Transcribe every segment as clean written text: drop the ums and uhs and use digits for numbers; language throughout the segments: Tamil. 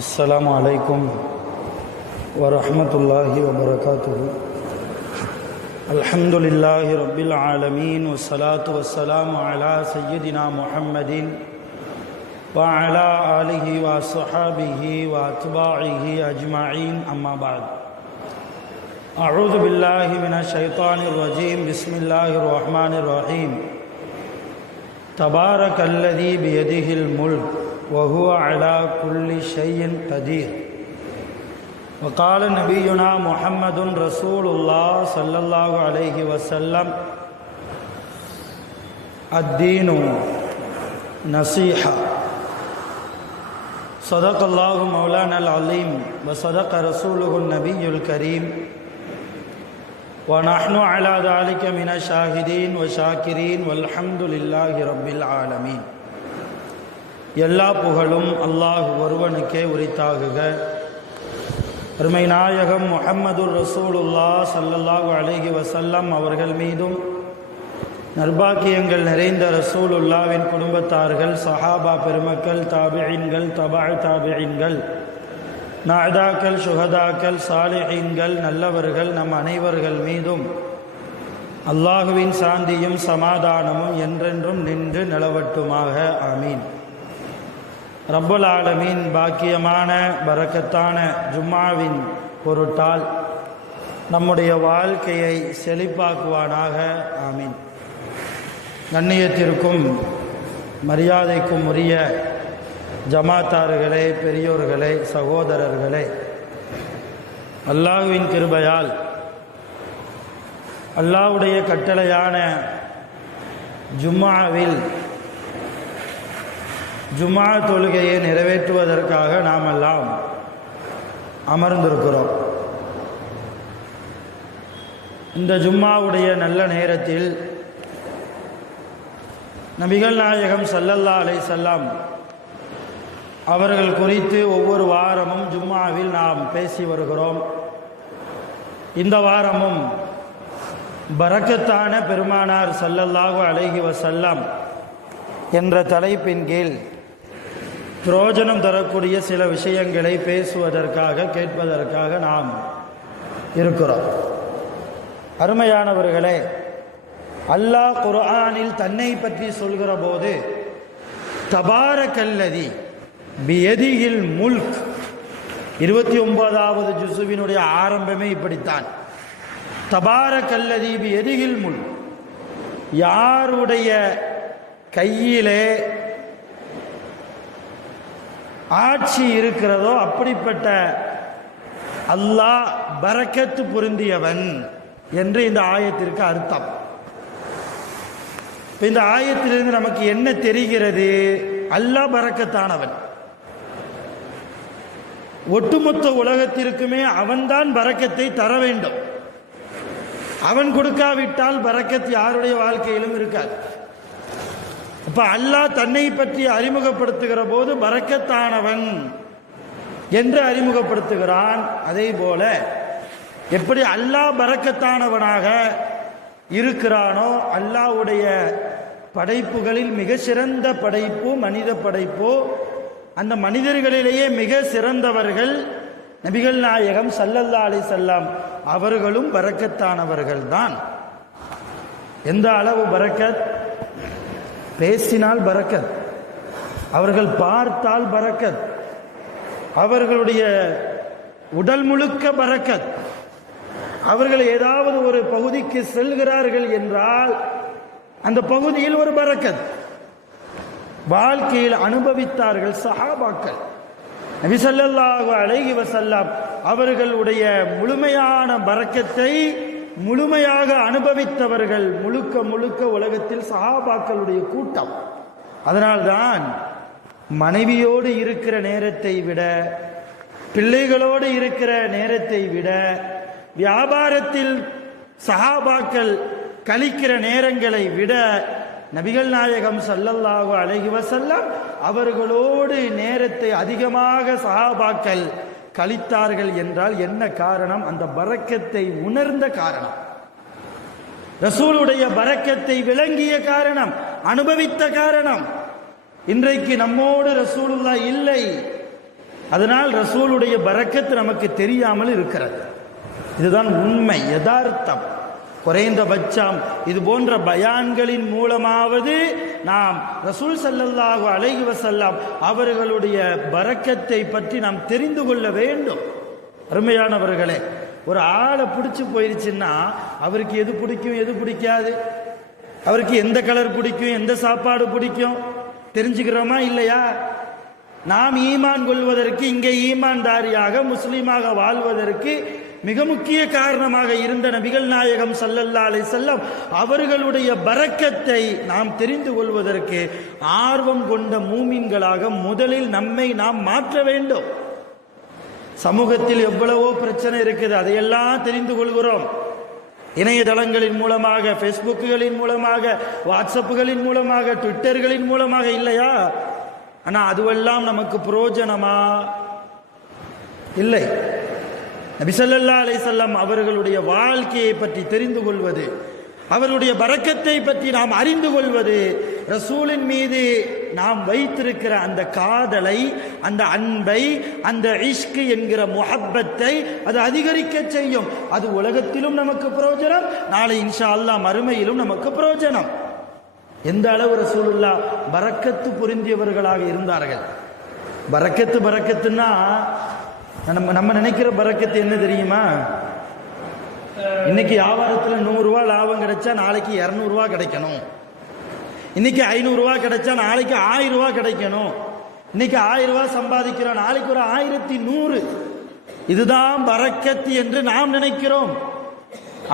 السلام عليكم ورحمة الله وبركاته. الحمد لله رب العالمين والصلاة والسلام على سيدنا محمد وعلى آله وصحابه وأتباعه أجمعين، أما بعد. أعوذ بالله من الشيطان الرجيم. بسم الله الرحمن الرحيم. تبارك الذي بيده الملك وهو على كل شيء قدير. وقال نبينا محمد رسول الله صلى الله عليه وسلم: الدين نصيحة. صدق الله مولانا العظيم وصدق رسوله النبي الكريم، ونحن على ذلك من الشاهدين والشاكرين والحمد لله رب العالمين. எல்லா புகழும் அல்லாஹ் ஒருவனுக்கே உரித்தாகுக. அருமை நாயகம் முஹம்மது ரசூலுல்லாஹ் ஸல்லல்லாஹு அலைஹி வஸல்லம் அவர்கள் மீதும், நற்பாக்கியங்கள் நிறைந்த ரசூலுல்லாவின் குடும்பத்தார்கள், சஹாபா பெருமக்கள், தாபிஈன்கள், தபஅ தாபிஈன்கள், நாதாக்கள், சுஹதாக்கள், சாலிஹீன்கள், நல்லவர்கள் நம் அனைவர்கள் மீதும் அல்லாஹுவின் சாந்தியும் சமாதானமும் என்றென்றும் நின்று நிலவட்டுமாக. ஆமீன். ரப்பல் ஆலமீன் பாக்கியமான பரக்கத்தான ஜும்மாவின் பொருட்டால் நம்முடைய வாழ்க்கையை செழிப்பாக்குவானாக. ஆமீன். கண்ணியத்திற்கும் மரியாதைக்கும் உரிய ஜமாத்தார்களே, பெரியோர்களே, சகோதரர்களே, அல்லாஹ்வின் கிருபையால் அல்லாஹ்வுடைய கட்டளையான ஜும்மாவில் ஜும்மா தொழுகையை நிறைவேற்றுவதற்காக நாம் எல்லாம் அமர்ந்திருக்கிறோம். இந்த ஜும்மாவுடைய நல்ல நேரத்தில் நபிகள் நாயகம் ஸல்லல்லாஹு அலைஹி வஸல்லம் அவர்கள் குறித்து ஒவ்வொரு வாரமும் ஜும்மாவில் நாம் பேசி வருகிறோம். இந்த வாரமும் பரக்கத்தான பெருமானார் ஸல்லல்லாஹு அலைஹி வஸல்லம் என்ற தலைப்பின் கீழ் பிரயோஜனம் தரக்கூடிய சில விஷயங்களை பேசுவதற்காக, கேட்பதற்காக நாம் இருக்கிறோம். அருமையானவர்களே, அல்லாஹ் குர்ஆனில் தன்னை பற்றி சொல்கிற போது தபாரக்கல்லதி பியதிஹில் முல்க், 29வது ஜுஸுவினுடைய ஆரம்பமே இப்படித்தான். தபாரக்கல்லதி பியதிஹில் முல்க், யாருடைய கையிலே ஆட்சி இருக்கிறதோ அப்படிப்பட்ட அல்லாஹ் பரக்கத்து பொருந்தியவன் என்று இந்த ஆயத்திற்கு அர்த்தம். இந்த ஆயத்திலிருந்து நமக்கு என்ன தெரிகிறது? அல்லாஹ் பரக்கத்தானவன். ஒட்டுமொத்த உலகத்திற்குமே அவன்தான் பரக்கத்தை தர வேண்டும். அவன் கொடுக்காவிட்டால் பரக்கத் யாருடைய வாழ்க்கையிலும் இருக்காது. அப்ப அல்லாஹ் தன்னை பற்றி அறிமுகப்படுத்துகிற போது பரக்கத்தானவன் என்று அறிமுகப்படுத்துகிறான். அதே போல எப்படி அல்லாஹ் பரக்கத்தானவனாக இருக்கிறானோ, அல்லாஹ்வுடைய படைப்புகளில் மிக சிறந்த படைப்பு மனித படைப்பு. அந்த மனிதர்களிலேயே மிக சிறந்தவர்கள் நபிகள் நாயகம் ஸல்லல்லாஹு அலைஹி வஸல்லம் அவர்களும் பரக்கத்தானவர்கள் தான். எந்த அளவு பரக்கத்? பேசினால் பரக்கத், அவர்கள் பார்த்தால் பரக்கத், அவர்களுடைய உடல் முழுக்க பரக்கத். அவர்கள் ஏதாவது ஒரு பகுதிக்கு செல்கிறார்கள் என்றால் அந்த பகுதியில் ஒரு பரக்கத். வாழ்க்கையில் அனுபவித்தார்கள் சஹாபாக்கள். நபி ஸல்லல்லாஹு அலைஹி வஸல்லம் அவர்களுடைய முழுமையான பரக்கத்தை முழுமையாக அனுபவித்தவர்கள் முழுக்க முழுக்க உலகத்தில் சஹாபாக்களுடைய கூட்டம். அதனால்தான் மனைவியோடு இருக்கிற நேரத்தை விட, பிள்ளைகளோடு இருக்கிற நேரத்தை விட, வியாபாரத்தில் சஹாபாக்கள் கழிக்கிற நேரங்களை விட நபிகள் நாயகம் ஸல்லல்லாஹு அலைஹி வஸல்லம் அவர்களோடு நேரத்தை அதிகமாக சஹாபாக்கள் கழித்தார்கள் என்றால் என்ன காரணம்? அந்த பரக்கத்தை உணர்ந்த காரணம், ரசூலுடைய பரக்கத்தை விளங்கிய காரணம், அனுபவித்த காரணம். இன்றைக்கு நம்மோடு ரசூலுல்லாஹ் இல்லை, அதனால் ரசூலுடைய பரக்கத்து நமக்கு தெரியாமல் இருக்கிறது. இதுதான் உண்மை, யதார்த்தம். குறைந்தபட்சம் இது போன்ற பயான்களின் மூலமாவது நாம் ரசூல் ஸல்லல்லாஹு அலைஹி வஸல்லம் அவர்களுடைய பரக்கத்தை பற்றி நாம் தெரிந்து கொள்ள வேண்டும். அருமையானவர்களே, ஒரு ஆளை பிடிச்சி போயிருச்சுன்னா அவருக்கு எது பிடிக்கும் எது பிடிக்காது, அவருக்கு எந்த கலர் பிடிக்கும் எந்த சாப்பாடு பிடிக்கும் தெரிஞ்சுக்கிறோமா இல்லையா? நாம் ஈமான் கொள்வதற்கு, இங்கே ஈமான்தாரியாக முஸ்லீமாக வாழ்வதற்கு மிக முக்கிய காரணமாக இருந்த நபிகள் நாயகம் ஸல்லல்லாஹு அலைஹி வஸல்லம் அவர்களுடைய பரக்கத்தை நாம் தெரிந்து கொள்வதற்கு ஆர்வம் கொண்ட மூமின்களாக முதலில் நம்மை நாம் மாற்ற வேண்டும். சமூகத்தில் எவ்வளவோ பிரச்சனை இருக்குது, அதையெல்லாம் தெரிந்து கொள்கிறோம். இணையதளங்களின் மூலமாக, ஃபேஸ்புக்குகளின் மூலமாக, வாட்ஸ்அப்புகளின் மூலமாக, ட்விட்டர்களின் மூலமாக, இல்லையா? ஆனால் அதுவெல்லாம் நமக்கு பிரயோஜனமா? இல்லை. நபி ஸல்லல்லாஹு அலைஹி வஸல்லம் அவர்களுடைய வாழ்க்கையை பற்றி தெரிந்து கொள்வது, அவருடைய பரக்கத்தை பற்றி நாம் அறிந்து கொள்வது, ரசூலின் மீது நாம் வைத்திருக்கிற அந்த காதலை, அந்த அன்பை, அந்த இஷ்க் என்கிற முஹப்பத்தை அது அதிகரிக்க செய்யும். அது உலகத்திலும் நமக்கு பிரயோஜனம், நாளை இன்ஷா அல்லாஹ் மறுமையிலும் நமக்கு பிரயோஜனம். எந்த அளவு ரசூலுல்லாஹ் பரக்கத்து பொருந்தியவர்களாக இருந்தார்கள். பரக்கத்துன்னா நம்ம நினைக்கிற பரக்கத்து என்ன தெரியுமா? இன்னைக்கு வியாபாரத்தில் 100 ரூபா லாபம் கிடைச்சா நாளைக்கு 200 ரூபா கிடைக்கணும், இன்னைக்கு 500 ரூபா கிடைச்சா நாளைக்கு 1000 ரூபா கிடைக்கணும், இன்னைக்கு 1000 ரூபா சம்பாதிக்கிறோம் நாளைக்கு ஒரு 1100. இதுதான் பரக்கத்து என்று நாம் நினைக்கிறோம்.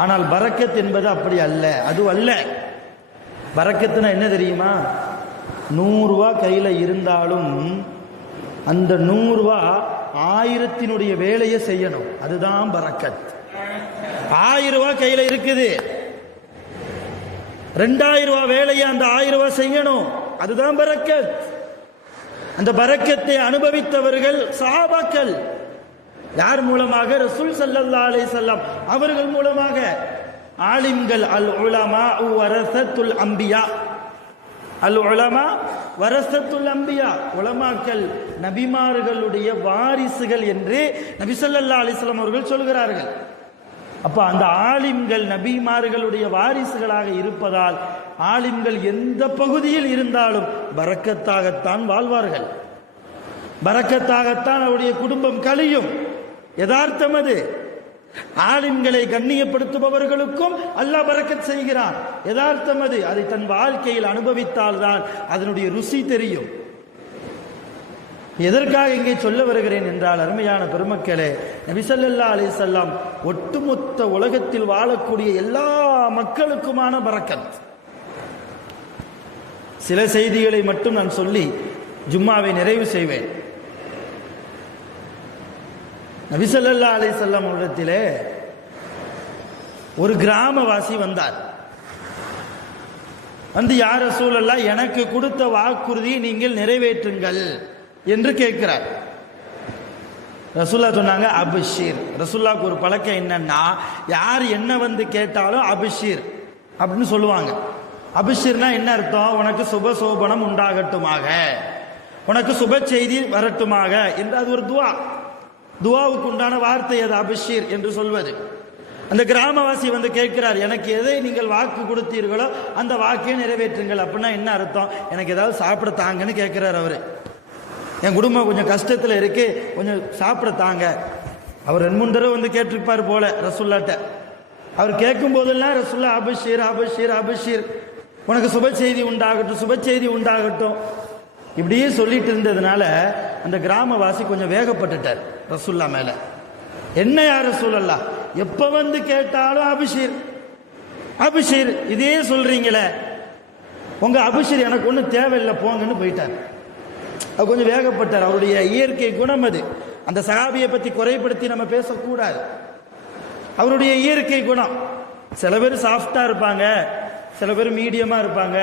ஆனால் பரக்கத் என்பது அப்படி அல்ல, அது அல்ல. பரக்கத்துனா என்ன தெரியுமா? 100 ரூபா கையில் இருந்தாலும் அந்த 100 ரூபா 1000 வேலையை செய்யணும், அதுதான் பரக்கத். 1000 ரூபா கையில் இருக்குது, 2000 ரூபா வேலையை அந்த 1000 ரூபா செய்யணும், அதுதான் பரக்கத். அந்த பரக்கத்தை அனுபவித்தவர்கள் சஹாபாக்கள். யார் மூலமாக? ரசூல் ஸல்லல்லாஹு அலைஹி வஸல்லம் அவர்கள் மூலமாக. ஆலிம்கள், அல் உலமா வரஸத்துல் அம்பியா, அல் உலமா வரஸத்துல் அம்பியா, உலமாக்கள் நபிமார்களுடைய வாரிசுகள் என்று நபி ஸல்லல்லாஹு அலைஹி வஸல்லம் அவர்கள் சொல்கிறார்கள். அப்ப அந்த ஆலிம்கள் நபிமார்களுடைய வாரிசுகளாக இருப்பதால் ஆலிம்கள் எந்த பகுதியில் இருந்தாலும் பரக்கத்தாகத்தான் வாழ்வார்கள், பரக்கத்தாகத்தான் அவருடைய குடும்பம் கழியும். யதார்த்தம் அது. ஆலிம்களை கண்ணியப்படுத்துபவர்களுக்கும் அல்லாஹ் பரக்கத் செய்கிறான், யதார்த்தம் அது. அதை தன் வாழ்க்கையில் அனுபவித்தால்தான் அதனுடைய ருசி தெரியும். எதற்காக இங்கே சொல்ல வருகிறேன் என்றால், அருமையான பெருமக்களே, நபி ஸல்லல்லாஹு அலைஹி வஸல்லம் ஒட்டுமொத்த உலகத்தில் வாழக்கூடிய எல்லா மக்களுக்குமான பரக்கத். சில செய்திகளை மட்டும் நான் சொல்லி ஜும்மாவை நிறைவு செய்வேன். நபி ஸல்லல்லாஹு அலைஹி வஸல்லம் இடத்திலே ஒரு கிராமவாசி வந்தார். வந்து, யா ரசூலல்லாஹ், எனக்கு கொடுத்த வாக்குறுதியை நீங்கள் நிறைவேற்றுங்கள் என்று கேட்கிறார். ரசூல்லா சொன்னாங்க, அபிஷீர். ரசூல்லாவுக்கு ஒரு பழக்கம் என்னன்னா, யார் என்ன வந்து கேட்டாலும் அபிஷீர் அப்படின்னு சொல்லுவாங்க. அபிஷீர்னா என்ன அர்த்தம்? உனக்கு சுப சோபனம் உண்டாகட்டுமாக, உனக்கு சுப செய்தி வரட்டுமாக என்று. அது ஒரு துவா, துவாவுக்கு உண்டான வார்த்தை அது அபிஷீர் என்று சொல்வது. அந்த கிராமவாசி வந்து கேட்கிறார், எனக்கு எதை நீங்கள் வாக்கு கொடுத்தீர்களோ அந்த வாக்கை நிறைவேற்றுங்கள். அப்படின்னா என்ன அர்த்தம்? எனக்கு ஏதாவது சாப்பிட தாங்கன்னு கேட்கிறார் அவரு. என் குடும்பம் கொஞ்சம் கஷ்டத்தில் இருக்கு, கொஞ்சம் சாப்பிட தாங்க. அவர் 2-3 தடவை வந்து கேட்டிருப்பார் போல ரசூல்லாட்ட. அவர் கேட்கும் போதெல்லாம் ரசூல்லா அபிஷீர் அபிஷீர் அபிஷீர், உனக்கு சுப செய்தி உண்டாகட்டும் சுப செய்தி உண்டாகட்டும் இப்படியே சொல்லிட்டு இருந்ததுனால அந்த கிராமவாசி கொஞ்சம் வேகப்பட்டுட்டார் ரசூல்லா மேல. என்ன யார் ரசூலல்லாஹ், எப்ப வந்து கேட்டாலும் அபிஷீர் அபிஷீர் இதே சொல்றீங்களே, உங்க அபிஷீர் எனக்கு ஒன்றும் தேவையில்லை போங்கன்னு போயிட்டார். அவர் கொஞ்சம் வேகப்பட்டார். அவருடைய இயற்கை குணம் அது. அந்த சஹாபியை பற்றி குறைப்படுத்தி நம்ம பேசக்கூடாது. அவருடைய இயற்கை குணம். சில பேர் சாஃப்டா இருப்பாங்க, சில பேர் மீடியமா இருப்பாங்க,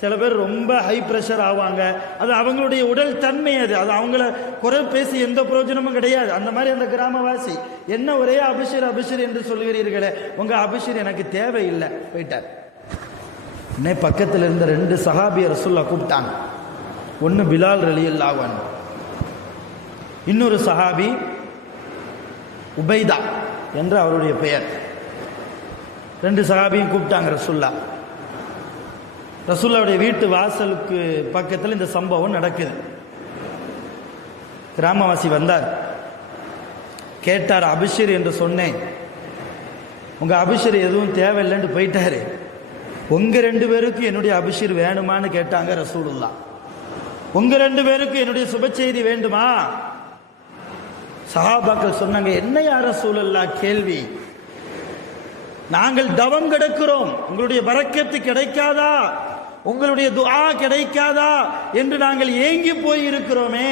சில பேர் ரொம்ப ஹை பிரஷர் ஆவாங்க. அது அவங்களுடைய உடல் தன்மை. அது அவங்கள குறை பேசி எந்த பிரயோஜனமும் கிடையாது. அந்த மாதிரி அந்த கிராமவாசி, என்ன ஒரே அபிஷீர் அபிஷீர் என்று சொல்கிறீர்களே, உங்க அபிஷீர் எனக்கு தேவையில்லை போயிட்டார். இன்னே பக்கத்தில் இருந்த 2 சஹாபிய ரசூலுல்லாஹ் கூப்பிட்டாங்க. ஒன்று பிலால் ரலியல்லாஹு அன்ஹு, இன்னொரு சஹாபி உபைதா என்று அவருடைய பெயர். 2 சஹாபியும் கூப்பிட்டாங்க ரசூல்லாவுடைய வீட்டு வாசலுக்கு பக்கத்தில் இந்த சம்பவம் நடக்குது. கிராமவாசி வந்தார், கேட்டார், அபிஷர் என்று சொன்னேன், உங்க அபிஷர் எதுவும் தேவையில்லைன்னு போயிட்டாரு, உங்க 2 பேருக்கு என்னுடைய அபிஷர் வேணுமான்னு கேட்டாங்க ரசூலுல்லாஹ். உங்க 2 பேருக்கு என்னுடைய சுப செய்தி வேண்டுமா? சஹாபாக்கள் சொன்னாங்க, என்ன யா ரசூலுல்லாஹ் கேள்வி, நாங்கள் தவம் கிடக்கிறோம், உங்களுடைய பரக்கத்து கிடைக்காதா, உங்களுடைய துஆ கிடைக்காதா என்று நாங்கள் ஏங்கி போயிருக்கிறோமே,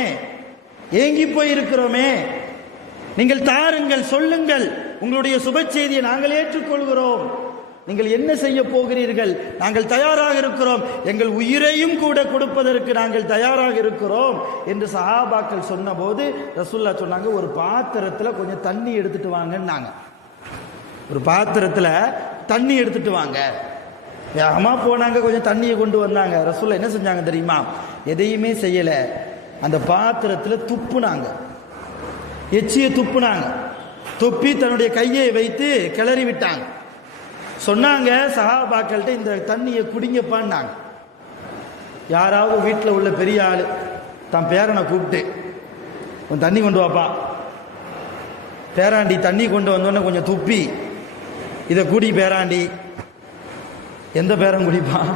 நீங்கள் தாருங்கள், சொல்லுங்கள், உங்களுடைய சுப செய்தியை நாங்கள் ஏற்றுக்கொள்கிறோம், நீங்கள் என்ன செய்ய போகிறீர்கள், நாங்கள் தயாராக இருக்கிறோம், எங்கள் உயிரையும் கூட கொடுப்பதற்கு நாங்கள் தயாராக இருக்கிறோம் என்று சஹாபாக்கள் சொன்னபோது ரசூலுல்லாஹ் சொன்னாங்க, ஒரு பாத்திரத்தில் கொஞ்சம் தண்ணி எடுத்துட்டு வாங்கன்னாங்க. ஒரு பாத்திரத்தில் தண்ணி எடுத்துட்டு வாங்க. வேகமாக போனாங்க, கொஞ்சம் தண்ணியை கொண்டு வந்தாங்க. ரசூலுல்லாஹ் என்ன செஞ்சாங்க தெரியுமா? எதையுமே செய்யலை, அந்த பாத்திரத்தில் துப்புனாங்க, எச்சியை துப்புனாங்க. துப்பி தன்னுடைய கையை வைத்து கிளறி விட்டாங்க. சொன்னாங்க சஹாபாக்கள்கிட்ட, இந்த தண்ணியை குடிங்கப்பான்னாங்க. யாராவது வீட்டில் உள்ள பெரிய ஆள் தன் பேரனை கூப்பிட்டு, கொஞ்சம் தண்ணி கொண்டு வாப்பா, பேராண்டி தண்ணி கொண்டு வந்தோன்னே கொஞ்சம் துப்பி இதை குடி பேராண்டி. எந்த பேரன் குடிப்பான்?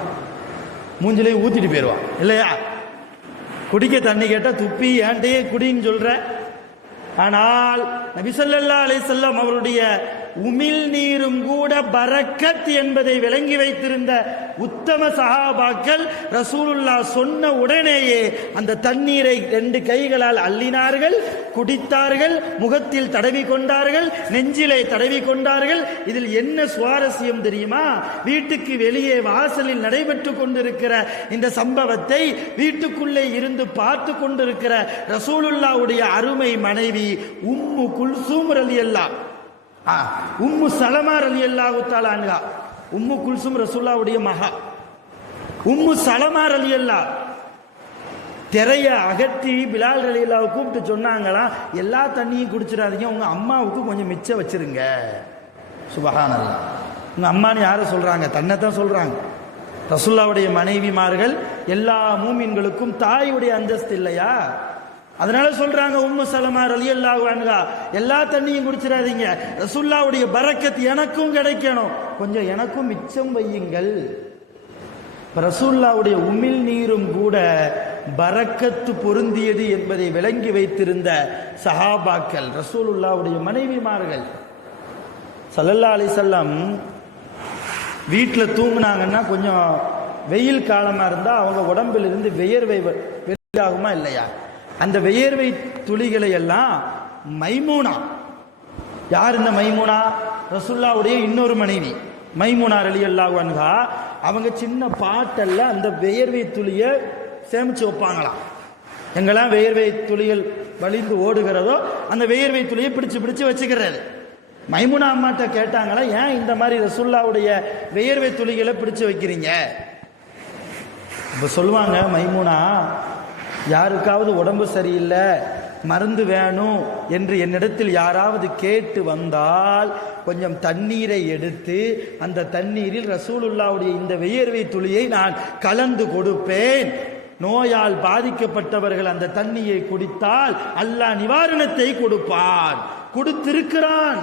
மூஞ்சிலையும் ஊத்திட்டு போயிடுவான் இல்லையா? குடிக்க தண்ணி கேட்டால் துப்பி ஏன்டையே குடின்னு சொல்ற. ஆனால் நபி ஸல்லல்லாஹு அலைஹி வஸல்லம் அவருடைய உமிழ் நீரும் கூட பரக்கத் என்பதை விளங்கி வைத்திருந்த உத்தம சஹாபாக்கள் ரசூலுல்லாஹ் சொன்ன உடனேயே அந்த தண்ணீரை 2 கைகளால் அள்ளினார்கள், குடித்தார்கள், முகத்தில் தடவி கொண்டார்கள், நெஞ்சிலே தடவி கொண்டார்கள். இதில் என்ன சுவாரஸ்யம் தெரியுமா? வீட்டுக்கு வெளியே வாசலில் நடைபெற்று கொண்டிருக்கிற இந்த சம்பவத்தை வீட்டுக்குள்ளே இருந்து பார்த்து கொண்டிருக்கிற ரசூலுல்லாஹ்வுடைய அருமை மனைவி உம்மு குல்சூம் ரலியல்லாஹ், உம்மு சலமா ரலியல்லாஹு தஆலா அன்ஹா, உம்மு குல்சூம் ரசூலுல்லாஹ்வுடைய மகா. உம்மு சலமா ரலியல்லாஹ் திரைய அகற்றி பிலால் ரலியல்லாஹு கூப்பிட்டு சொன்னாங்களா, எல்லா தண்ணியும் குடிச்சிடாதீங்க, உங்க அம்மாவுக்கு கொஞ்சம் மிச்சம் வச்சிருங்க. சுபஹானல்லாஹ். உங்க அம்மான்னு யாரை சொல்றாங்க? தன்னை தான் சொல்றாங்க. ரசூலுல்லாஹ்வுடைய மனைவிமார்கள் எல்லா மூமின்களுக்கும் தாயுடைய அந்தஸ்து இல்லையா? அதனால சொல்றாங்க உம்மு சலமா ரலியல்லாஹு அன்ஹா, எல்லா தண்ணியும் குடிச்சிடாதீங்க, ரசூலுல்லாஹ்வுடைய பரக்கத் எனக்கும் கிடைக்கணும், கொஞ்சம் எனக்கும் மிச்சம் வையுங்கள். ரசூலுல்லாஹ்வுடைய உமிழ் நீரும் கூட பரக்கத்து பொருந்தியது என்பதை விளங்கி வைத்திருந்த சஹாபாக்கள், ரசூலுல்லாஹ்வுடைய மனைவிமார்கள். ஸல்லல்லாஹு அலைஹி வஸல்லம் வீட்டில் தூங்குனாங்கன்னா கொஞ்சம் வெயில் காலமாக இருந்தால் அவங்க உடம்பிலிருந்து வியர்வை வெளியாகுமா இல்லையா? அந்த வியர்வை துளிகளை எல்லாம் மைமூனா, யார் இந்த மைமூனா? ரசூலுல்லாஹ்வுடைய இன்னொரு மனைவி மைமூனா ரலியல்லாஹு அன்ஹா. அவங்க சின்ன பாட்டல்ல அந்த வியர்வை துளியை சேமிச்சு வைப்பாங்களாம். எங்கெல்லாம் வியர்வை துளிகள் வழிந்து ஓடுகிறதோ அந்த வியர்வை துளியை பிடிச்சு பிடிச்சு வச்சுக்கிறது. மைமூனா அம்மாட்ட கேட்டாங்களா, ஏன் இந்த மாதிரி ரசூலுல்லாஹ்வுடைய வியர்வை துளிகளை பிடிச்சு வைக்கிறீங்க? இப்போ சொல்லுவாங்க மைமூனா, யாருக்காவது உடம்பு சரியில்லை, மருந்து வேணும் என்று என்னிடத்தில் யாராவது கேட்டு வந்தால் கொஞ்சம் தண்ணீரை எடுத்து அந்த தண்ணீரில் ரசூலுல்லாஹ்வுடைய இந்த வியர்வை துளியை நான் கலந்து கொடுப்பேன். நோயால் பாதிக்கப்பட்டவர்கள் அந்த தண்ணியை குடித்தால் அல்லாஹ் நிவாரணத்தை கொடுப்பான், கொடுத்திருக்கிறான்.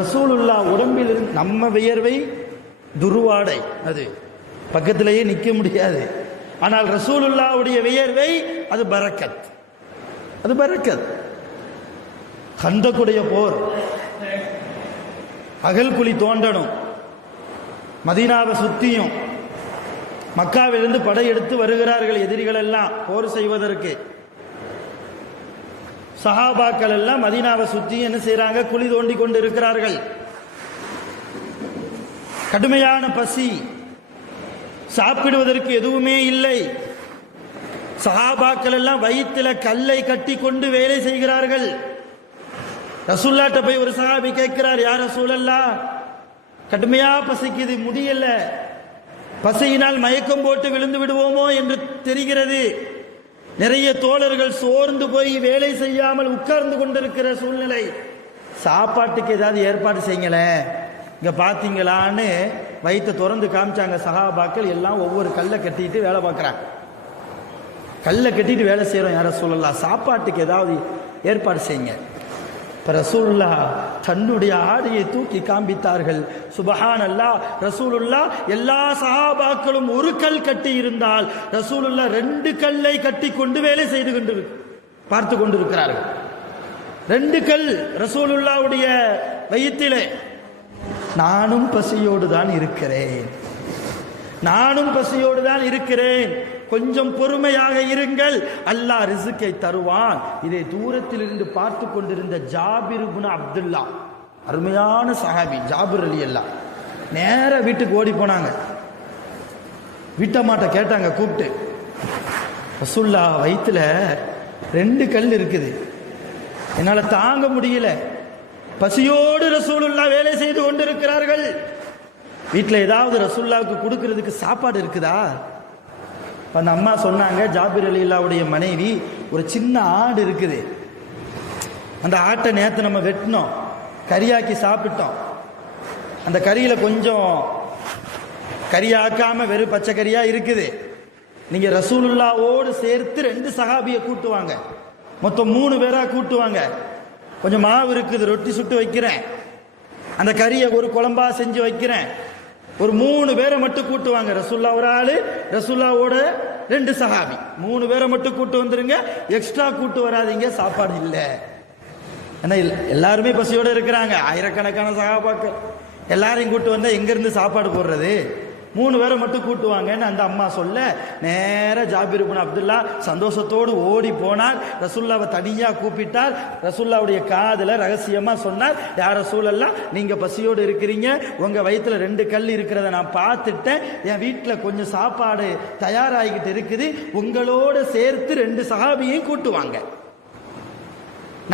ரசூலுல்லாஹ் உடம்பில் இருந்து நம்ம வியர்வை துருவாடை, அது பக்கத்திலேயே நிற்க முடியாது. ஆனால் ரசூலுல்லாஹ்வுடைய வியர்வை அது பரக்கத், அது பரக்கத். கந்தக்குடைய போர், அகல் குழி தோண்டணும், மதீனாவை சுத்தியும் மக்காவிலிருந்து படையெடுத்து வருகிறார்கள் எதிரிகள் எல்லாம் போர் செய்வதற்கு. சஹாபாக்கள் எல்லாம் மதீனாவை சுத்தி என்ன செய்யறாங்க? குழி தோண்டி கொண்டு இருக்கிறார்கள். கடுமையான பசி, சாப்பிடுவதற்கு எதுவுமே இல்லை. சஹாபாக்கள் எல்லாம் வயிற்றில கல்லை கட்டி கொண்டு வேலை செய்கிறார்கள். ரசூலுல்லாஹ்ட்ட போய் ஒரு சஹாபி கேட்கிறார், யார் ரசூலல்லாஹ், கடுமையா பசிக்குது, முடியல, பசியினால் மயக்கம் போட்டு விழுந்து விடுவோமோ என்று தெரிகிறது, நிறைய தோழர்கள் சோர்ந்து போய் வேலை செய்யாமல் உட்கார்ந்து கொண்டிருக்கிற சூழ்நிலை. சாப்பாட்டுக்கு ஏதாவது ஏற்பாடு செய்யுங்களேன். இங்க பாத்தீங்களான்னு வயிற்றை திறந்து காமிச்சாங்க. சஹாபாக்கள் எல்லாம் ஒவ்வொரு கல்லை கட்டிட்டு வேலை பார்க்குறாங்க. கல்லை கட்டிட்டு வேலை செய்கிறோம். யார சொல்லலாம், சாப்பாட்டுக்கு ஏதாவது ஏற்பாடு செய்யுங்க. இப்போ ரசூலுல்லா தன்னுடைய ஆடையை தூக்கி காண்பித்தார்கள். சுபஹானல்லாஹ். ரசூலுல்லா எல்லா சஹாபாக்களும் ஒரு கல் கட்டி இருந்தால் ரசூலுல்லா 2 கல்லை கட்டி கொண்டு வேலை செய்து கொண்டு பார்த்து கொண்டிருக்கிறார்கள். 2 கல் ரசூலுல்லாவுடைய வயிற்றிலே. நானும் பசியோடு தான் இருக்கிறேன், நானும் பசியோடு தான் இருக்கிறேன், கொஞ்சம் பொறுமையாக இருங்கள், அல்லாஹ் ரிஸ்கை தருவான். இதை தூரத்தில் இருந்து பார்த்து கொண்டிருந்த ஜாபிர் இப்னு அப்துல்லா, அருமையான சஹாபி ஜாபிர் ரலியல்லாஹ், நேர வீட்டுக்கு ஓடி போனாங்க. வீட்டம்மாட்ட கேட்டாங்க கூப்பிட்டு, ரசூலுல்லா வயிற்றுல 2 கல் இருக்குது, என்னால் தாங்க முடியல, பசியோடு ரசூலுல்லா வேலை செய்து கொண்டிருக்கிறார்கள், வீட்டில் ஏதாவது ரசூலுல்லாவுக்கு கொடுக்கறதுக்கு சாப்பாடு இருக்குதா? அந்த அம்மா சொன்னாங்க, ஜாபிர் ரலியல்லாஹுடைய மனைவி, ஒரு சின்ன ஆடு இருக்குது, அந்த ஆட்டை நேற்று நம்ம வெட்டினோம், கறியாக்கி சாப்பிட்டோம், அந்த கறியில் கொஞ்சம் கறியாக்காம வெறும் பச்சை கறியா இருக்குது, நீங்க ரசூலுல்லாவோடு சேர்த்து 2 சஹாபியை கூட்டுவாங்க, மொத்தம் 3 பேரா கூட்டுவாங்க, கொஞ்சம் மாவு இருக்குது, ரொட்டி சுட்டு வைக்கிறேன், அந்த கறியை ஒரு குழம்பா செஞ்சு வைக்கிறேன், ஒரு 3 பேரை மட்டும் கூட்டுவாங்க. ரசூல்லா ஒரு ஆளு, ரசூல்லாவோட 2 சஹாபி, 3 பேரை மட்டும் கூட்டு வந்துருங்க, எக்ஸ்ட்ரா கூட்டு வராதிங்க, சாப்பாடு இல்லை. ஏன்னா எல்லாருமே பசியோட இருக்கிறாங்க, ஆயிரக்கணக்கான சஹாபாக்கள், எல்லாரையும் கூட்டு வந்தா எங்க இருந்து சாப்பாடு போடுறது? 3 பேரை மட்டும் கூட்டுவாங்கன்னு அந்த அம்மா சொல்ல, நேர ஜாபிர் இப்னு அப்துல்லா சந்தோஷத்தோடு ஓடி போனார். ரசூலுல்லாவை தனியா கூப்பிட்டார். ரசூலுல்லாவுடைய காதுல ரகசியமா சொன்னார், யார் ரசூலல்லாஹ், நீங்க பசியோடு இருக்கிறீங்க, உங்க வயிற்றுல 2 கல் இருக்கிறத நான் பார்த்துட்டேன், என் வீட்டில் கொஞ்சம் சாப்பாடு தயாராகிக்கிட்டு இருக்குது, உங்களோட சேர்த்து 2 சஹாபியையும் கூட்டுவாங்க,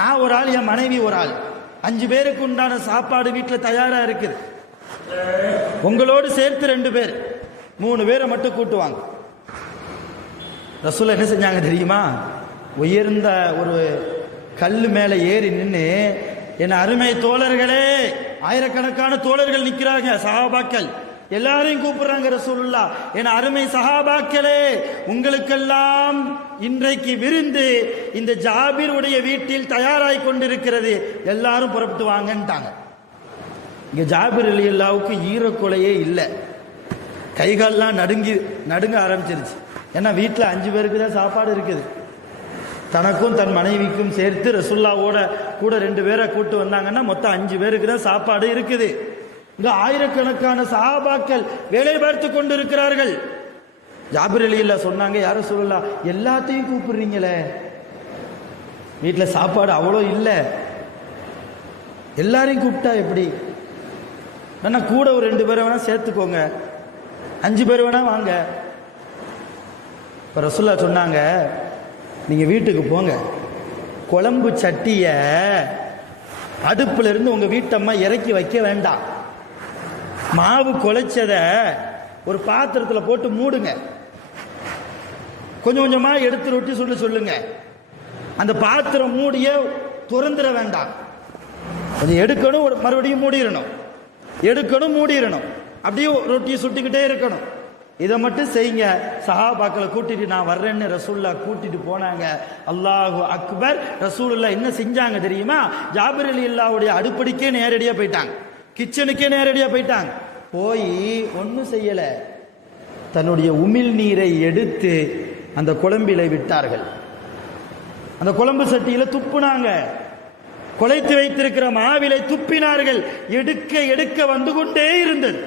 நான் ஒரு ஆள், என் மனைவி ஒரு ஆள், 5 பேருக்கு உண்டான சாப்பாடு வீட்டில் தயாரா இருக்குது, உங்களோடு சேர்த்து 2 பேர், 3 பேரை மட்டும் கூட்டுவாங்க. ரசூல் என்ன செஞ்சாங்க தெரியுமா? உயர்ந்த ஒரு கல் மேல ஏறி நின்று, என் அருமை தோழர்களே, ஆயிரக்கணக்கான தோழர்கள் நிற்கிறாங்க, சஹாபாக்கள் எல்லாரையும் கூப்பிடுறாங்க ரசூலுல்லாஹ், என் அருமை சஹாபாக்களே, உங்களுக்கெல்லாம் இன்றைக்கு விருந்து இந்த ஜாபிர் உடைய வீட்டில் தயாராய் கொண்டிருக்கிறது, எல்லாரும் புறப்பட்டு வாங்கன்ட்டாங்க. இங்க ஜாபிர் ரலியல்லாஹுக்கு ஈரக்கொலையே இல்லை, கைகாலெல்லாம் நடுங்க ஆரம்பிச்சிருச்சு. ஏன்னா வீட்டில் 5 பேருக்கு தான் சாப்பாடு இருக்குது, தனக்கும் தன் மனைவிக்கும் சேர்த்து ரசூலுல்லாவோட கூட 2 பேரை கூட்டு வந்தாங்கன்னா மொத்தம் 5 பேருக்கு தான் சாப்பாடு இருக்குது. இங்க ஆயிரக்கணக்கான சஹாபாக்கள் வேலை பார்த்து கொண்டு இருக்கிறார்கள். ஜாபிர் ரலியல்லாஹு சொன்னாங்க, யார ரசூலுல்லாஹ், எல்லாத்தையும் கூப்பிடுறீங்களே, வீட்டில் சாப்பாடு அவ்வளோ இல்லை, எல்லாரையும் கூப்பிட்டா எப்படி? வேணா கூட ஒரு 2 பேரை வேணா சேர்த்துக்கோங்க, 5 பேர் வேணா வாங்க. இப்போ ரசூலுல்லாஹ் சொன்னாங்க, நீங்க வீட்டுக்கு போங்க, குழம்பு சட்டிய அடுப்புல இருந்து உங்க வீட்டம்மா இறக்கி வைக்க வேண்டாம், மாவு குழைச்சத ஒரு பாத்திரத்தில் போட்டு மூடுங்க, கொஞ்சம் கொஞ்சமா எடுத்து ரொட்டி சுட்டு சொல்லுங்க, அந்த பாத்திரம் மூடிய துறந்துட வேண்டாம், கொஞ்சம் எடுக்கணும், மறுபடியும் மூடிடணும், எடுக்கணும், மூடிடணும், அப்படியே ரொட்டியை சுட்டிக்கிட்டே இருக்கணும். இதை மட்டும் செய்யுங்க. சஹாபாக்களை கூட்டிட்டு நான் வர்றேன்னு ரசூலுல்லாஹ் கூட்டிட்டு போனாங்க. அல்லாஹு அக்பர். ரசூலுல்லாஹ் என்ன செஞ்சாங்க தெரியுமா? ஜாபிர் ரலியல்லாஹுடைய அடுப்படிக்கே நேரடியா போயிட்டாங்க, கிச்சனுக்கே நேரடியா போயிட்டாங்க. போய் ஒன்றும் செய்யல, தன்னுடைய உமிழ் நீரை எடுத்து அந்த குழம்பிலை விட்டார்கள், அந்த குழம்பு சட்டியில துப்புனாங்க, குழைத்து வைத்திருக்கிற மாவிலை துப்பினார்கள். எடுக்க எடுக்க வந்து கொண்டே இருந்தது,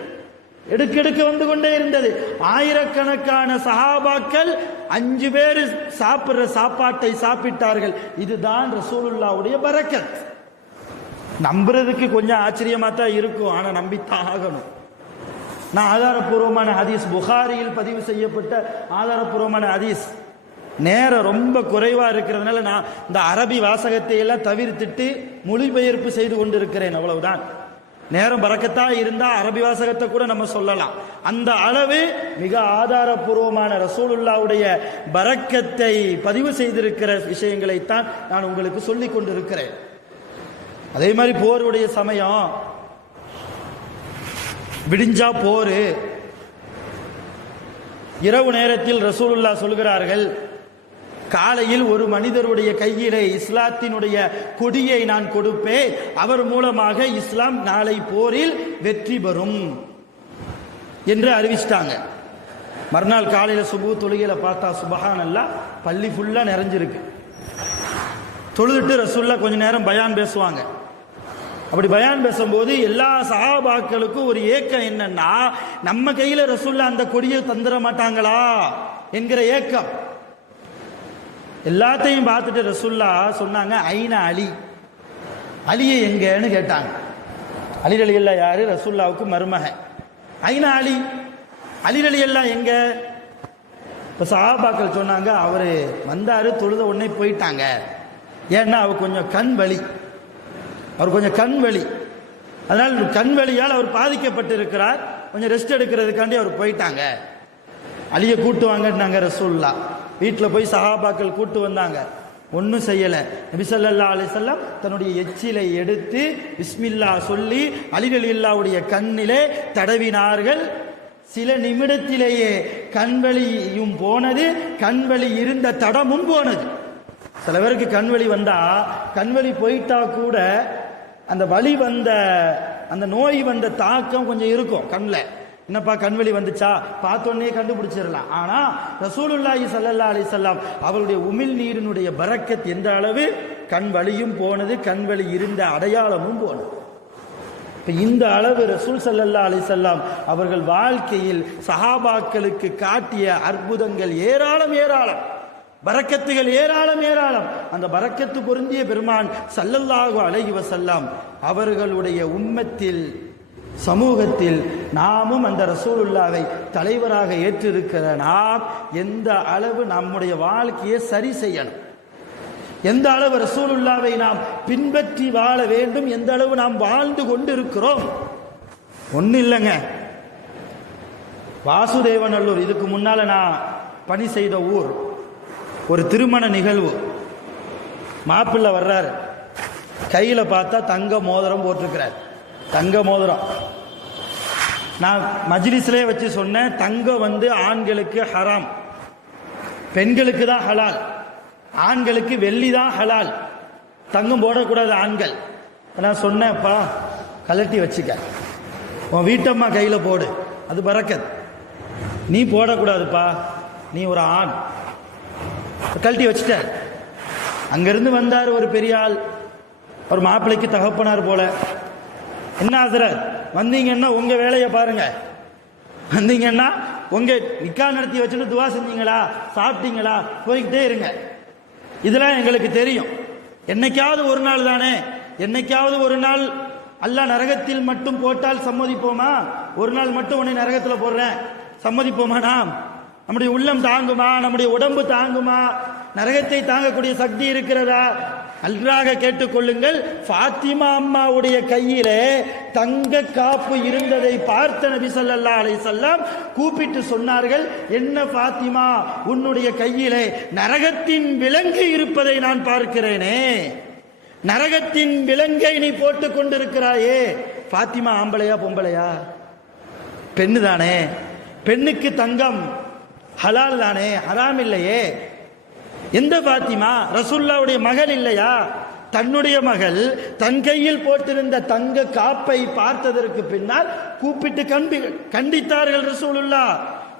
எடுக்க எடுக்க வந்து கொண்டே இருந்தது. ஆயிரக்கணக்கான சஹாபாக்கள் 5 பேர் சாப்பிடுற சாப்பாட்டை சாப்பிட்டார்கள். இதுதான் ரசூலுல்லாஹ்வுடைய பரக்கத். நம்புறதுக்கு கொஞ்சம் ஆச்சரியமா தான் இருக்கும், ஆனா நம்பித்தான் ஆகணும். நான் ஆதாரபூர்வமான ஹதீஸ், புகாரியில் பதிவு செய்யப்பட்ட ஆதாரபூர்வமான ஹதீஸ், நேரம் ரொம்ப குறைவா இருக்கிறதுனால நான் இந்த அரபி வாசகத்தை எல்லாம் தவிர்த்துட்டு மொழிபெயர்ப்பு செய்து கொண்டிருக்கிறேன், அவ்வளவுதான். நேரம் பரக்கத்தா இருந்தா அரபி வாசகத்தை கூட நம்ம சொல்லலாம். அந்த அளவு மிக ஆதாரபூர்வமான ரசூலுல்லாவுடைய பரக்கத்தை பதிவு செய்திருக்கிற விஷயங்களைத்தான் நான் உங்களுக்கு சொல்லிக் கொண்டிருக்கிறேன். அதே மாதிரி போருடைய சமயம் விடிஞ்சா போரு, இரவு நேரத்தில் ரசூலுல்லா சொல்கிறார்கள், காலையில் ஒரு மனிதருடைய கையிலே இஸ்லாத்தினுடைய கொடியை நான் கொடுப்பேன், அவர் மூலமாக இஸ்லாம் நாளை போரில் வெற்றி பெறும் என்று அறிவிச்சிட்டாங்க. மறுநாள் காலையில் சுபு தொழுகையில பார்த்தா சுபஹானல்லாஹ் பள்ளி ஃபுல்லா நிறைஞ்சிருக்கு. தொழுதுட்டு ரசூலுல்லா கொஞ்ச நேரம் பயான் பேசுவாங்க. அப்படி பயான் பேசும்போது எல்லா சஹாபாக்களுக்கும் ஒரு ஏக்கம் என்னன்னா, நம்ம கையில ரசூலுல்லா அந்த கொடியை தந்துட மாட்டாங்களா என்கிற ஏக்கம். எல்லாத்தையும் பார்த்துட்டு ரசூலுல்லா சொன்னாங்க, ஐனா அலி, அலியை எங்கன்னு கேட்டாங்க. அலி ரலியல்லாஹு யாரு? ரசூலுல்லாவுக்கு மருமகன். ஐனா அலி, அலி ரலியல்லாஹு எங்க? இப்போ சஹாபாக்கள் சொன்னாங்க, அவரு வந்தாரு, தொழுத உடனே போயிட்டாங்க. ஏன்னா அவர் கொஞ்சம் கண் வலி, அவர் கொஞ்சம் கண் வலி, அதனால் கண் வலியால் அவர் பாதிக்கப்பட்டு இருக்கிறார், கொஞ்சம் ரெஸ்ட் எடுக்கிறதுக்காண்டி அவர் போயிட்டாங்க. அலியை கூட்டு வாங்கன்னாங்க ரசூலுல்லாஹ். வீட்டில் போய் சஹாபாக்கள் கூட்டு வந்தாங்க, ஒன்றும் செய்யலை. நபி ஸல்லல்லாஹு அலைஹி வஸல்லம் தன்னுடைய எச்சிலை எடுத்து பிஸ்மில்லா சொல்லி அலி ரலியல்லாஹுடைய கண்ணிலே தடவினார்கள். சில நிமிடத்திலேயே கண்வலியும் போனது, கண்வலி இருந்த தடமும் போனது. சில பேருக்கு கண்வலி வந்தா, கண்வலி போயிட்டா கூட அந்த வலி வந்த அந்த நோய் வந்த தாக்கம் கொஞ்சம் இருக்கும் கண்ணில். என்னப்பா கண்வலி வந்துச்சா பார்த்தோன்னே கண்டுபிடிச்சிடலாம். ஆனா ரசூலுல்லாஹி ஸல்லல்லாஹு அலைஹி வஸல்லம் அவருடைய உமிழ் நீரினுடைய பரக்கத் எந்த அளவு, கண் வலியும் போனது, கண்வலி இருந்த அடையாளமும் போனது. இந்த அளவு ரசூல் ஸல்லல்லாஹு அலைஹி வஸல்லம் அவர்கள் வாழ்க்கையில் சஹாபாக்களுக்கு காட்டிய அற்புதங்கள் ஏராளம் ஏராளம், பரக்கத்துகள் ஏராளம் ஏராளம். அந்த பரக்கத்து பொருந்திய பெருமான் ஸல்லல்லாஹு அலைஹி வஸல்லம் அவர்களுடைய உம்மத்தில், சமூகத்தில் நாமும் அந்த ரசூலுல்லாவை தலைவராக ஏற்றிருக்கிற நாம் எந்த அளவு நம்முடைய வாழ்க்கையை சரி செய்யணும், எந்த அளவு ரசூலுல்லாவை நாம் பின்பற்றி வாழ வேண்டும், எந்த அளவு நாம் வாழ்ந்து கொண்டிருக்கிறோம். ஒன்றும் இல்லைங்க, வாசுதேவநல்லூர், இதுக்கு முன்னால நான் பணி செய்த ஊர், ஒரு திருமண நிகழ்வு. மாப்பிள்ளை வர்றார், கையில் பார்த்தா தங்க மோதிரம் போட்டிருக்கிறார், தங்க மோதிரம். நான் மஜ்லிஸ்லே வச்சு சொன்னேன், தங்கம் ஆண்களுக்கு ஹராம், பெண்களுக்கு தான் ஹலால். ஆண்களுக்கு வெள்ளி தான் ஹலால், தங்கம் போடக்கூடாது ஆண்கள். நான் சொன்னேன்ப்பா கலட்டி வச்சுக்க, உன் வீட்டம்மா கையில் போடு, அது பரக்கத். நீ போடக்கூடாதுப்பா, நீ ஒரு ஆண். கழட்டி வச்சுட்டார். அங்கிருந்து வந்தார் ஒரு பெரிய ஆள், ஒரு மாப்பிள்ளைக்கு தகப்பனார் போல. என்ன ஹஸரத், வந்தீங்கன்னா உங்க வேலையை பாருங்க, வந்தீங்கன்னா உங்க நிக்கா நடத்தி வச்சுட்டு துவா செஞ்சீங்களா, சாப்பிட்டீங்களா, போய்கிட்டே இருங்க. இதெல்லாம் எங்களுக்கு தெரியும். என்னைக்காவது ஒரு நாள் தானே, என்னைக்காவது ஒரு நாள் அல்லாஹ் நரகத்தில் மட்டும் போட்டால் சம்மதிப்போமா? ஒரு நாள் மட்டும் உன்னை நரகத்தில் போடுறேன் சம்மதிப்போமா? நாம் நம்முடைய உள்ளம் தாங்குமா? நம்முடைய உடம்பு தாங்குமா? நரகத்தை தாங்கக்கூடிய சக்தி இருக்கிறதா? நன்றாக கேட்டுக்கொள்ளுங்கள். ஃபாத்திமா அம்மாவுடைய கையிலே தங்க காப்பு இருந்ததை பார்த்த நபி ஸல்லல்லாஹு அலைஹி வஸல்லம் கூப்பிட்டு சொன்னார்கள், என்ன ஃபாத்திமா, உன்னுடைய கையிலே நரகத்தின் விலங்கு இருப்பதை நான் பார்க்கிறேனே, நரகத்தின் விலங்கை நீ போட்டுக் கொண்டிருக்கிறாயே. ஃபாத்திமா ஆம்பளையா பொம்பளையா? பெண்ணு தானே. பெண்ணுக்கு தங்கம் ஹலால் தானே, ஹராம் இல்லையே. எந்த ஃபாத்திமா? ரசூலுல்லாஹ்வுடைய மகள் இல்லையா? தன்னுடைய மகள் தன் கையில் போட்டிருந்த தங்க காப்பை பார்த்ததற்கு பின்னால் கூப்பிட்டு கண்டித்தார்கள் ரசூலுல்லாஹ்.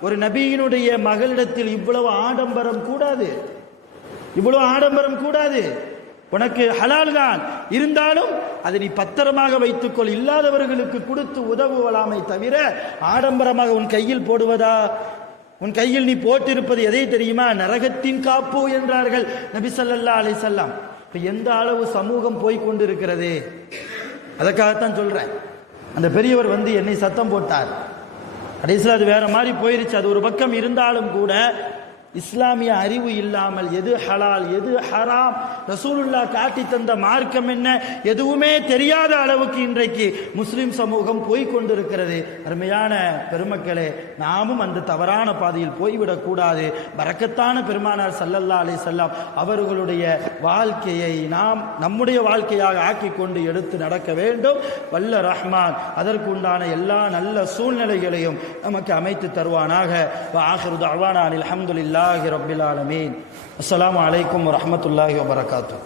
ஒரு நபியினுடைய மகளிடத்தில் இவ்வளவு ஆடம்பரம் கூடாது, இவ்வளவு ஆடம்பரம் கூடாது. உனக்கு ஹலால் தான், இருந்தாலும் அதை நீ பத்திரமாக வைத்துக்கொள், இல்லாதவர்களுக்கு கொடுத்து உதவுவலாமை தவிர ஆடம்பரமாக உன் கையில் போடுவதா? உன் கையில் நீ போட்டிருப்பது எதை தெரியுமா? நரகத்தின் காப்பு என்றார்கள் நபி ஸல்லல்லாஹு அலைஹி வஸல்லம். இப்ப எந்த அளவு சமூகம் போய்கொண்டிருக்கிறது, அதற்காகத்தான் சொல்றேன். அந்த பெரியவர் என்னை சத்தம் போட்டார், கடைசியில் அது வேற மாதிரி போயிருச்சு. அது ஒரு பக்கம் இருந்தாலும் கூட இஸ்லாமிய அறிவு இல்லாமல் எது ஹலால் எது ஹராம், ரசூலுல்லாஹ் காட்டி தந்த மார்க்கம் என்ன, எதுவுமே தெரியாத அளவுக்கு இன்றைக்கு முஸ்லிம் சமூகம் போய்கொண்டிருக்கிறது. அருமையான பெருமக்களே, நாமும் அந்த தவறான பாதையில் போய்விடக் கூடாது. பரக்கத்தான பெருமானார் ஸல்லல்லாஹு அலைஹி வஸல்லம் அவர்களுடைய வாழ்க்கையை நாம் நம்முடைய வாழ்க்கையாக ஆக்கி கொண்டு எடுத்து நடக்க வேண்டும். வல்ல ரஹ்மான் அதற்குண்டான எல்லா நல்ல சூழ்நிலைகளையும் நமக்கு அமைத்து தருவானாக. ஆகிரு தஅவானா அல்ஹம்துலில்லாஹி ரப்பில் ஆலமீன். அஸ்ஸலாமு அலைக்கும் வரஹ்மத்துல்லாஹி வபரகாத்துஹு.